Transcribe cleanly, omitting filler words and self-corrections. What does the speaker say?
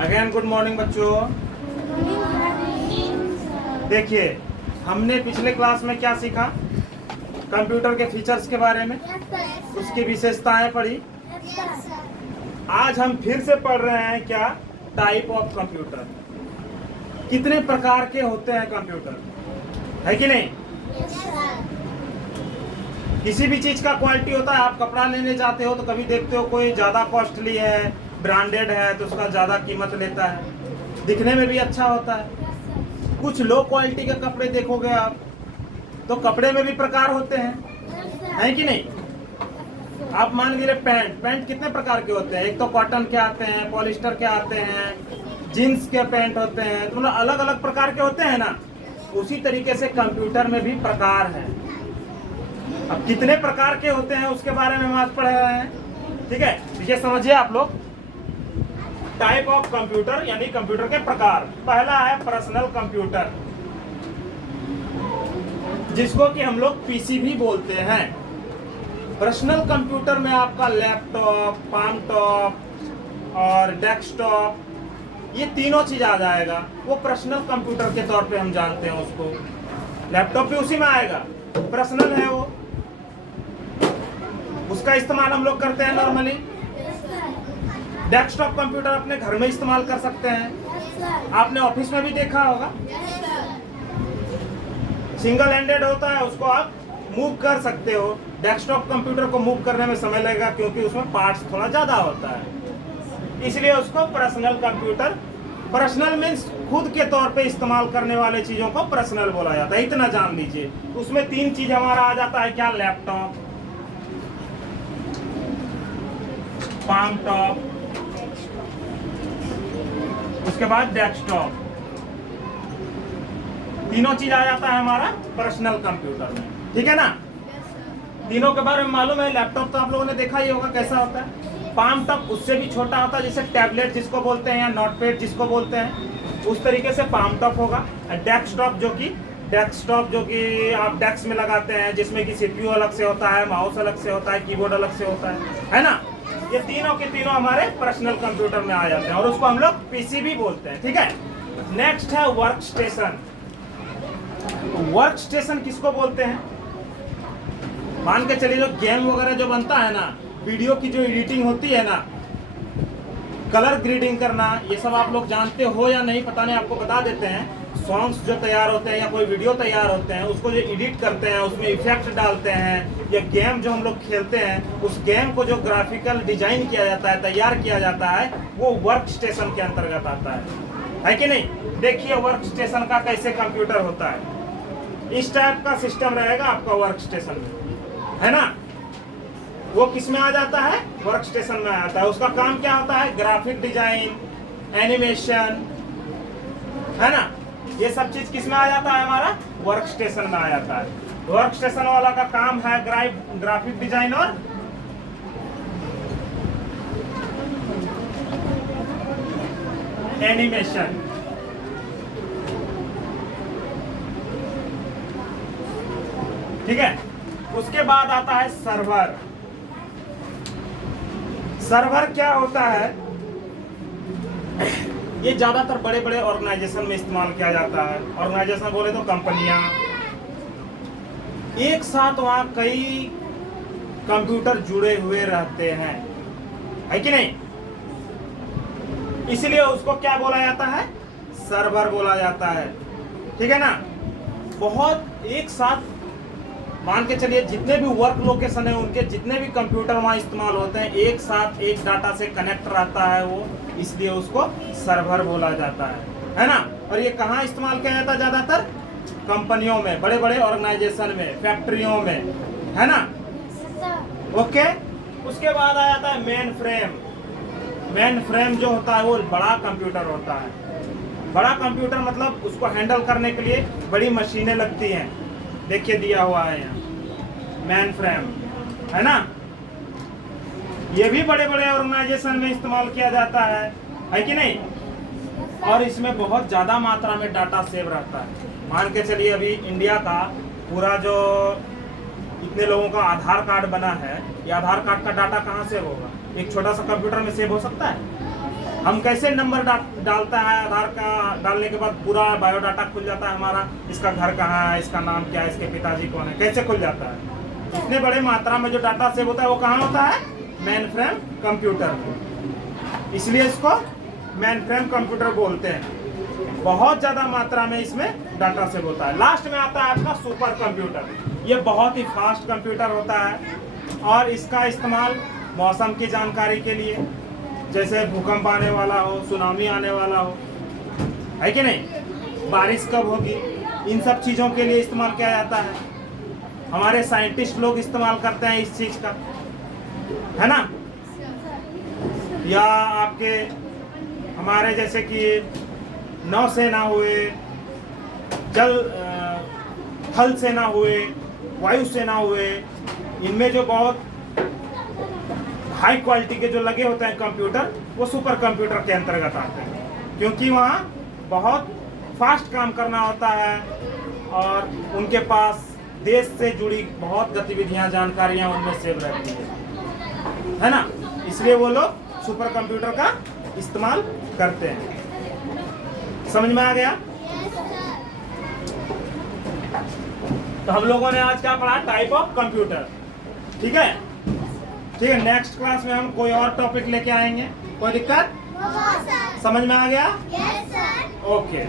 Again good morning बच्चों। देखिए, हमने पिछले क्लास में क्या सीखा? कंप्यूटर के फीचर्स के बारे में, उसकी विशेषताएं पढ़ी। आज हम फिर से पढ़ रहे हैं क्या? Type of computer. कितने प्रकार के होते हैं कंप्यूटर, है कि नहीं? किसी भी चीज का क्वालिटी होता है। आप कपड़ा लेने जाते हो तो कभी देखते हो कोई ज्यादा कॉस्टली है, ब्रांडेड है, तो उसका ज्यादा कीमत लेता है, दिखने में भी अच्छा होता है। कुछ लो क्वालिटी के कपड़े देखोगे आप तो कपड़े में भी प्रकार होते हैं, है कि नहीं? आप मान लीजिए पैंट कितने प्रकार के होते हैं? एक तो कॉटन के आते हैं, पॉलिस्टर के आते हैं, जीन्स के पैंट होते हैं, तो मतलब अलग अलग प्रकार के होते हैं ना। उसी तरीके से कंप्यूटर में भी प्रकार है। अब कितने प्रकार के होते हैं उसके बारे में हम आज पढ़ रहे हैं, ठीक है? ये समझिए आप लोग। टाइप ऑफ कंप्यूटर यानी कंप्यूटर के प्रकार। पहला है पर्सनल कंप्यूटर, जिसको कि हम लोग पीसी भी बोलते हैं। पर्सनल कंप्यूटर में आपका लैपटॉप, पाम टॉप और डेस्कटॉप, ये तीनों चीज आ जाएगा। वो पर्सनल कंप्यूटर के तौर पे हम जानते हैं उसको। लैपटॉप भी उसी में आएगा, पर्सनल है वो, उसका इस्तेमाल हम लोग करते हैं नॉर्मली। डेस्कटॉप कंप्यूटर अपने घर में इस्तेमाल कर सकते हैं, आपने ऑफिस में भी देखा होगा। सिंगल हैंडेड होता है, उसको आप मूव कर सकते हो। डेस्कटॉप कंप्यूटर को मूव करने में समय लगेगा क्योंकि उसमें पार्ट्स थोड़ा ज्यादा होता है, इसलिए उसको पर्सनल कंप्यूटर, पर्सनल मीन्स खुद के तौर पे इस्तेमाल करने वाले चीजों को पर्सनल बोला जाता है। इतना जान लीजिए। उसमें तीन चीज हमारा आ जाता है क्या? लैपटॉप, पाम टॉप, उसके बाद डेस्कटॉप। तीनों चीज आ जाता है हमारा पर्सनल कंप्यूटर में, ठीक है ना? तीनों के बारे में मालूम है। लैपटॉप तो आप लोगों ने देखा ही होगा कैसा होता है। पाम टॉप उससे भी छोटा होता है, जैसे टैबलेट जिसको बोलते हैं या नोटपैड जिसको बोलते हैं, उस तरीके से पाम टॉप होगा। डेस्कटॉप जो कि आप डेस्क में लगाते हैं, जिसमें कि सीपीयू अलग से होता है, माउस अलग से होता है, कीबोर्ड अलग से होता है ना? ये तीनों के तीनों हमारे पर्सनल कंप्यूटर में आ जाते हैं और उसको हम लोग पीसी भी बोलते हैं, ठीक है? नेक्स्ट है वर्क स्टेशन। वर्क स्टेशन किसको बोलते हैं? मान के चलिए जो गेम वगैरह जो बनता है ना, वीडियो की जो एडिटिंग होती है ना, कलर ग्रेडिंग करना, ये सब आप लोग जानते हो या नहीं पता नहीं, आपको बता देते हैं। सॉन्ग्स जो तैयार होते हैं या कोई वीडियो तैयार होते हैं, उसको जो एडिट करते हैं, उसमें इफेक्ट डालते हैं, या गेम जो हम लोग खेलते हैं, उस गेम को जो ग्राफिकल डिजाइन किया जाता है, तैयार किया जाता है, वो वर्क स्टेशन के अंतर्गत आता है कि नहीं? देखिए वर्क स्टेशन का कैसे कंप्यूटर होता है। इस टाइप का सिस्टम रहेगा आपका वर्क स्टेशन में, है ना? वो किस में आ जाता है? वर्क स्टेशन में आ जाता है। उसका काम क्या होता है? ग्राफिक डिजाइन, एनिमेशन, है ना? ये सब चीज किस में आ जाता है? हमारा वर्क स्टेशन में आ जाता है। वर्क स्टेशन वाला का काम है ग्राफिक डिजाइन और एनिमेशन, ठीक है? उसके बाद आता है सर्वर। सर्वर क्या होता है? ये ज्यादातर बड़े बड़े ऑर्गेनाइजेशन में इस्तेमाल किया जाता है। ऑर्गेनाइजेशन बोले तो कंपनियां, एक साथ वहां कई कंप्यूटर जुड़े हुए रहते हैं, है कि नहीं? इसलिए उसको क्या बोला जाता है? सर्वर बोला जाता है, ठीक है ना? बहुत एक साथ मान के चलिए जितने भी वर्क लोकेशन है उनके जितने भी कंप्यूटर वहां इस्तेमाल होते हैं, एक साथ एक डाटा से कनेक्ट रहता है वो, इसलिए उसको सर्वर बोला जाता है ना? और ये कहाँ इस्तेमाल किया जाता है? ज्यादातर कंपनियों में, बड़े बड़े ऑर्गेनाइजेशन में, फैक्ट्रियों में, है ना? ओके। उसके बाद आ जाता है मेन फ्रेम। मेन फ्रेम जो होता है वो बड़ा कंप्यूटर होता है। बड़ा कंप्यूटर मतलब उसको हैंडल करने के लिए बड़ी मशीनें लगती हैं। देखिए दिया हुआ है यहाँ मेन फ्रेम, है ना? ये भी बड़े बड़े ऑर्गेनाइजेशन में इस्तेमाल किया जाता है कि नहीं? और इसमें बहुत ज्यादा मात्रा में डाटा सेव रहता है। मान के चलिए अभी इंडिया का पूरा जो इतने लोगों का आधार कार्ड बना है, ये आधार कार्ड का डाटा कहाँ सेव होगा? एक छोटा सा कंप्यूटर में सेव हो सकता है? हम कैसे नंबर डालता है, आधार का डालने के बाद पूरा बायोडाटा खुल जाता है हमारा, इसका घर कहाँ है, इसका नाम क्या है, इसके पिताजी कौन है, कैसे खुल जाता है। इतने बड़े मात्रा में जो डाटा सेव होता है वो कहाँ होता है, मेन फ्रेम कंप्यूटर में, इसलिए इसको मेन फ्रेम कंप्यूटर बोलते हैं। बहुत ज़्यादा मात्रा में इसमें डाटा सेव होता है। लास्ट में आता है आपका सुपर कंप्यूटर। ये बहुत ही फास्ट कंप्यूटर होता है और इसका इस्तेमाल मौसम की जानकारी के लिए, जैसे भूकंप आने वाला हो, सुनामी आने वाला हो, है कि नहीं, बारिश कब होगी, इन सब चीज़ों के लिए इस्तेमाल किया जाता है। हमारे साइंटिस्ट लोग इस्तेमाल करते हैं इस चीज़ का, है ना। या आपके हमारे जैसे कि नौसेना हुए, थल सेना हुए, वायु सेना हुए, इनमें जो बहुत हाई क्वालिटी के जो लगे होते हैं कंप्यूटर, वो सुपर कंप्यूटर के अंतर्गत आते हैं, क्योंकि वहाँ बहुत फास्ट काम करना होता है और उनके पास देश से जुड़ी बहुत गतिविधियाँ, जानकारियाँ उनमें सेव रहती है ना। इसलिए वो लोग सुपर कंप्यूटर का इस्तेमाल करते हैं। समझ में आ गया। तो हम लोगों ने आज क्या पढ़ा, टाइप ऑफ कंप्यूटर। ठीक है, ठीक है। नेक्स्ट क्लास में हम कोई और टॉपिक लेके आएंगे। कोई दिक्कत? समझ में आ गया? Yes sir. ओके।